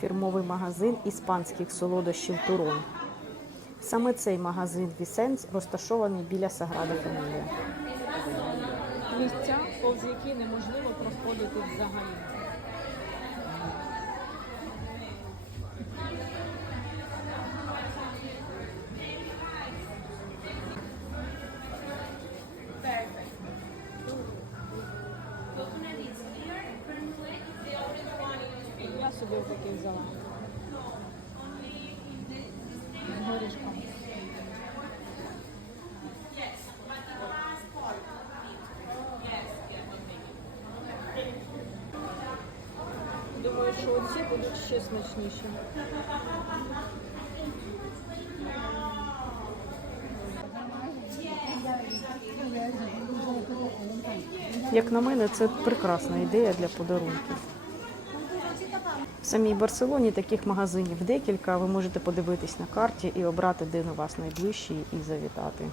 фірмовий магазин іспанських солодощів Турон. Саме цей магазин Вісенс розташований біля Саграда Фамілія. Місця, повз які неможливо проходити взагалі. Я собі такий взяла. Думаю, що оці будуть ще смачніші. Як на мене, це прекрасна ідея для подарунків. В самій Барселоні таких магазинів декілька. Ви можете подивитись на карті і обрати, де у вас найближчий, і завітати.